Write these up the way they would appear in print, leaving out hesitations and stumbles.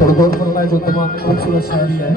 थोड़ा गौर फरमाए जो तमाम खूबसूरत शायरी है।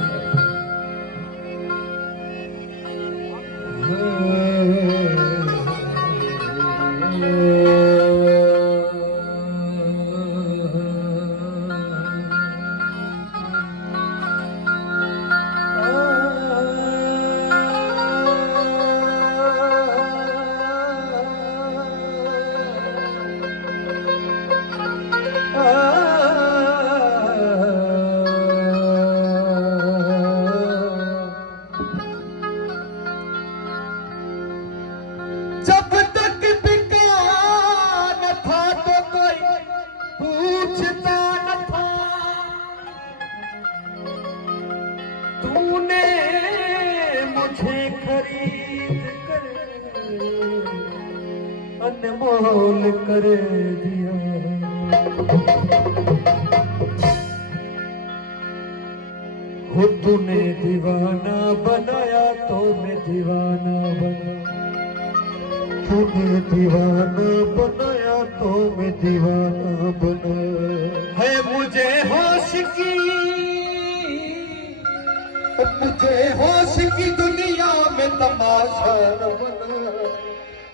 जब तक बिका न था तो कोई पूछता न था, तूने मुझे खरीद कर अनमोल कर दिया। हो तूने दीवाना बनाया तो मैं दीवाना बना, तूने दीवाना बनाया तो मैं दीवाना बना। है मुझे होश की, मुझे होश की दुनिया में तमाशा न बना,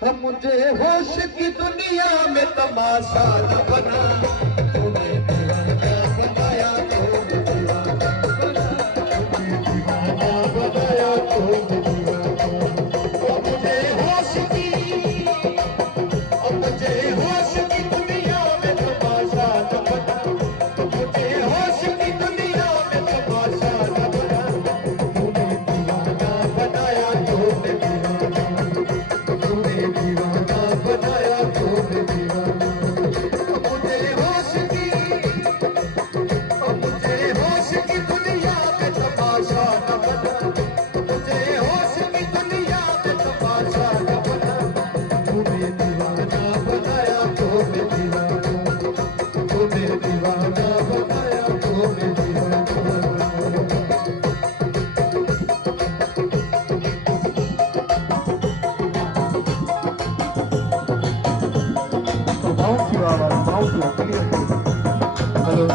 है मुझे होश की दुनिया में तमाशा न बना। तूने दीवाना बनाया तो मैं दीवाना बना, तूने दीवाना बनाया तो मैं दीवाना बना। मुझे होश की, मुझे होश की दुनिया में तमाशा न बना, मुझे होश की दुनिया में तमाशा न बना। तूने दीवाना बनाया तो मैं दीवाना, तूने दीवाना बनाया तो मैं दीवाना। मुझे होश की, मुझे होश की दुनिया में तमाशा न बना, मुझे होश की दुनिया में तमाशा न बना। तूने दीवाना बनाया तो मैं दीवाना, तूने दीवाना बनाया तो मैं दीवाना। बहुत की आवाज, बहुत क्लियर। हेलो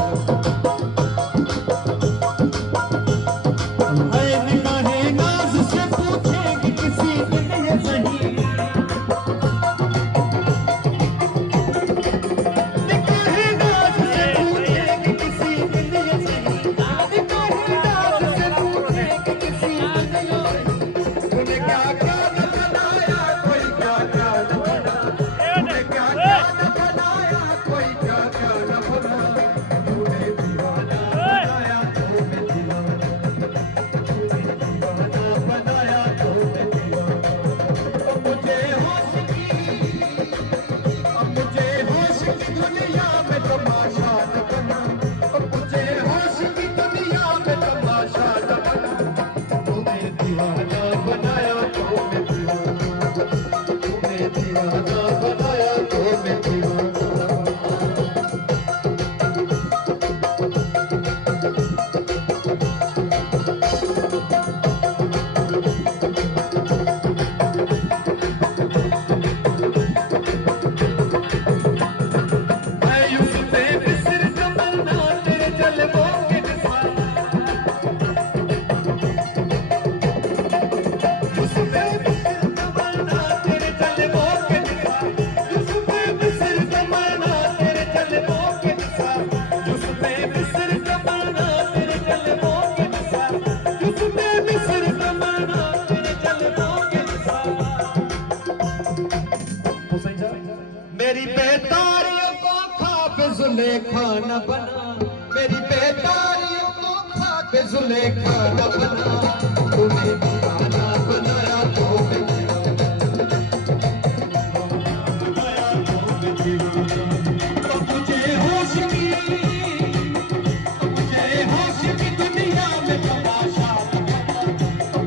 निगाहे नाज से पूछेंगे किसी दिन ये सही, निगाहे नाज से पूछेंगे किसी दिन ये सही, निगाहे नाज से पूछेंगे किसी दिन ये सही। तूने क्या क्या न बनाया, कोई क्या क्या न बना, तूने क्या क्या न बनाया, कोई क्या क्या न बना। तूने दीवाना बनाया तो मैं दीवाना, बनाया तो मैं दीवाना। मुझे होश की, मुझे होश की दुनिया में तमाशा न बना, मुझे होश की दुनिया में तमाशा न बना। तूने दीवाना बनाया तो मैं दीवाना, तूने दीवाना बनाया तो मैं दीवाना। मेरी बेतारियों को ख्वाब जुलेखा न बना, मेरी बेतारियों को ख्वाब जुलेखा न बना। तूने दीवाना बनाया तो मैं दीवाना, बनाया तो मैं दीवाना। तो मुझे होश की, मुझे होश की दुनिया में तमाशा न बना,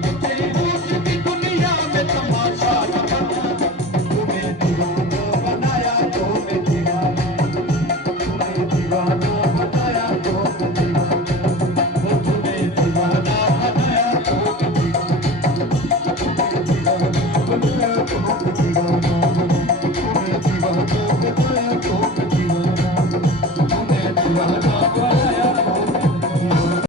मुझे होश की दुनिया में तमाशा न बना। तूने दीवाना बनाया तो मैं दीवाना, तूने दीवाना बनाया तो मैं दीवाना, तूने दीवाना बनाया तो मैं दीवाना, तूने दीवाना बनाया तो मैं दीवाना, तूने दीवाना बनाया तो मैं दीवाना, तूने दीवाना